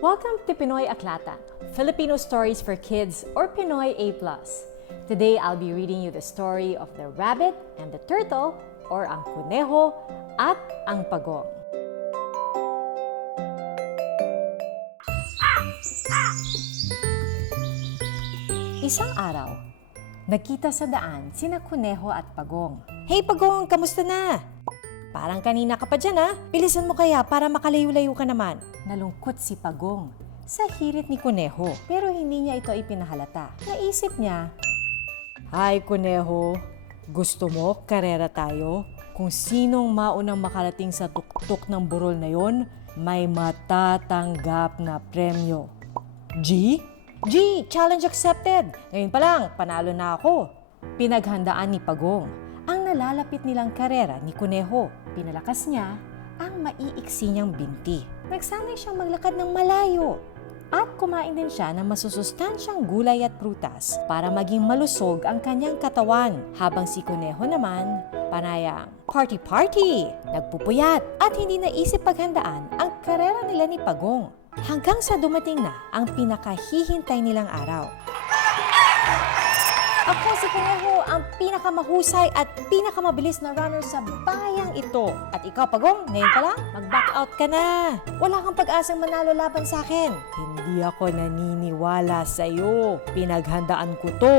Welcome to Pinoy Aklatan, Filipino Stories for Kids or Pinoy A+. Today, I'll be reading you the story of the rabbit and the turtle or ang kuneho at ang pagong. Isang araw, nagkita sa daan sina kuneho at pagong. Hey pagong, kamusta na? Parang kanina ka pa dyan ha. Bilisan mo kaya para makalayo-layo ka naman. Nalungkot si Pagong sa hirit ni Kuneho pero hindi niya ito ipinahalata. Naisip niya, Hi Kuneho, gusto mo karera tayo? Kung sinong maunang makarating sa tuktok ng burol na yon, may matatanggap na premyo. G? G, challenge accepted. Ngayon pa lang, panalo na ako. Pinaghandaan ni Pagong nalalapit nilang karera ni Kuneho. Pinalakas niya ang maiiksi niyang binti. Nagsanay siyang maglakad ng malayo. At kumain din siya ng masusustansyang gulay at prutas para maging malusog ang kanyang katawan. Habang si Kuneho naman, panayang party-party, nagpupuyat at hindi naisip paghandaan ang karera nila ni Pagong. Hanggang sa dumating na ang pinakahihintay nilang araw. Ako si Kuneho, ang pinakamahusay at pinakamabilis na runner sa bayang ito. At ikaw, Pagong, ngayon pa lang, mag-back out ka na. Wala kang pag-asang manalo laban sa akin. Hindi ako naniniwala sa iyo. Pinaghandaan ko to.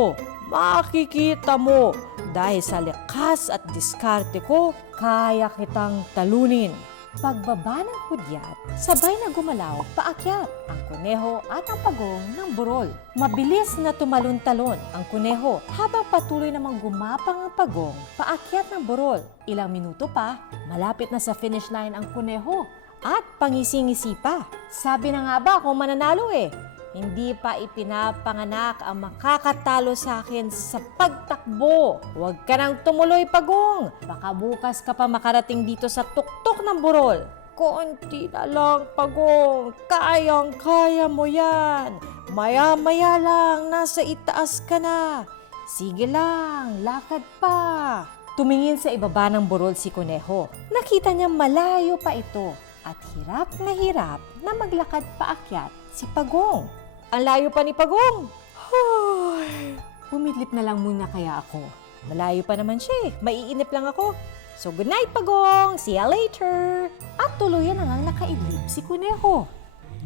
Makikita mo. Dahil sa likas at diskarte ko, kaya kitang talunin. Pagbaba ng hudyat, sabay na gumalaw paakyat ang kuneho at ang pagong ng burol. Mabilis na tumalon-talon ang kuneho habang patuloy namang gumapang ang pagong paakyat ng burol. Ilang minuto pa, malapit na sa finish line ang kuneho at pangising-isi pa. Sabi na nga ba kung mananalo eh, hindi pa ipinapanganak ang makakatalo sa akin sa pagtakbo. Huwag ka nang tumuloy, Pagong. Baka bukas ka pa makarating dito sa tuktok ng burol. Konti na lang, Pagong. Kayang-kaya mo yan. Maya-maya lang, nasa itaas ka na. Sige lang, lakad pa. Tumingin sa ibaba ng burol si Kuneho. Nakita niya malayo pa ito at hirap na hirap na maglakad paakyat si Pagong. Ang layo pa ni Pagong. Hoy, Pumidlip na lang muna kaya ako. Malayo pa naman siya eh. Maiinip lang ako. So good night Pagong! See ya later! At tuluyan na ngang nakaidlip si Kuneho.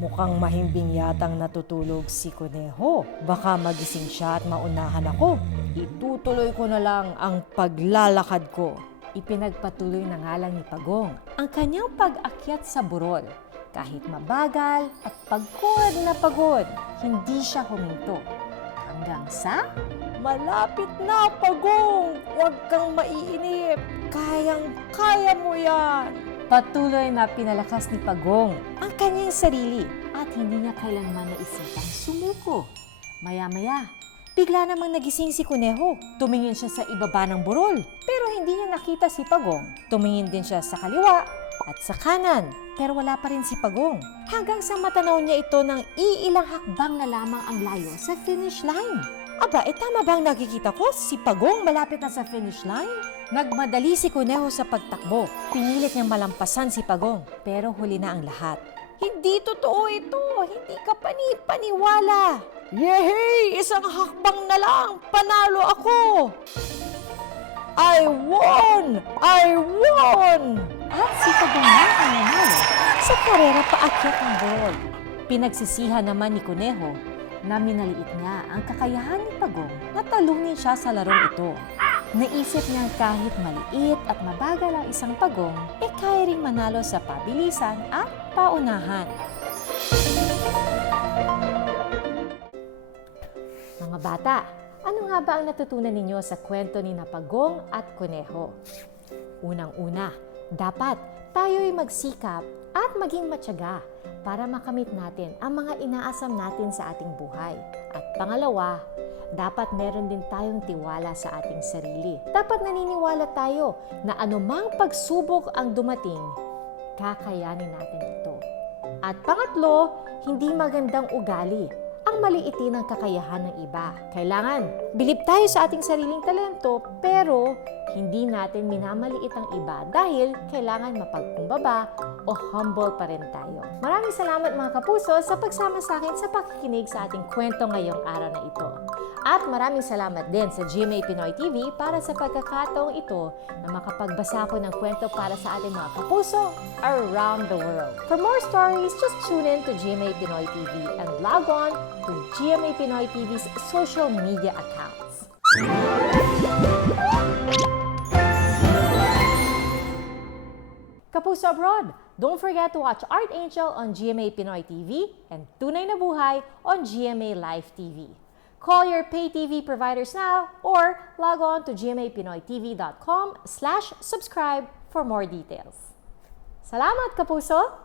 Mukhang mahimbing yatang natutulog si Kuneho. Baka magising siya at maunahan ako. Itutuloy ko na lang ang paglalakad ko. Ipinagpatuloy na nga lang ni Pagong ang kanyang pag-akyat sa burol. Kahit mabagal at pagod na pagod, hindi siya huminto. Hanggang sa... Malapit na, Pagong! Huwag kang maiinip! Kayang-kaya mo yan! Patuloy na pinalakas ni Pagong ang kanyang sarili at hindi niya kailanman naisipang sumuko. Maya-maya, bigla namang nagising si Kuneho. Tumingin siya sa ibaba ng burol, pero hindi niya nakita si Pagong. Tumingin din siya sa kaliwa at sa kanan, pero wala pa rin si Pagong. Hanggang sa matanaw niya ito ng iilang hakbang na lamang ang layo sa finish line. Aba, eh tama bang nakikita ko? Si Pagong malapit na sa finish line? Nagmadali si Kuneho sa pagtakbo. Pinilit niyang malampasan si Pagong, pero huli na ang lahat. Hindi totoo ito! Hindi ka pani-paniwala! Yehey! Isang hakbang na lang! Panalo ako! I won! I won! At si Pagong na ang nanalo sa karera paakyat ng burol. Pinagsisihan naman ni Kuneho na minaliit niya ang kakayahan ni Pagong na talunin siya sa larong ito. Naisip niyang kahit maliit at mabagal ang isang pagong, eh kaya ring manalo sa pabilisan at paunahan. Mga bata, ano nga ba ang natutunan ninyo sa kwento ni Napagong at Kuneho? Unang-una, dapat tayo'y magsikap at maging matyaga para makamit natin ang mga inaasam natin sa ating buhay. At pangalawa, dapat meron din tayong tiwala sa ating sarili. Dapat naniniwala tayo na anumang pagsubok ang dumating, kakayanin natin ito. At pangatlo, hindi magandang ugali ang maliitin ang kakayahan ng iba. Kailangan, bilib tayo sa ating sariling talento, pero hindi natin minamaliit ang iba dahil kailangan mapagkumbaba o humble pa rin tayo. Maraming salamat mga kapuso sa pagsama sa akin sa pakikinig sa ating kwento ngayong araw na ito. At maraming salamat din sa GMA Pinoy TV para sa pagkakataong ito na makapagbasa ko ng kwento para sa ating mga kapuso around the world. For more stories, just tune in to GMA Pinoy TV and log on to GMA Pinoy TV's social media accounts. Kapuso Abroad, don't forget to watch Art Angel on GMA Pinoy TV and Tunay na Buhay on GMA Live TV. Call your pay TV providers now or log on to gmapinoytv.com slash subscribe for more details. Salamat, Kapuso!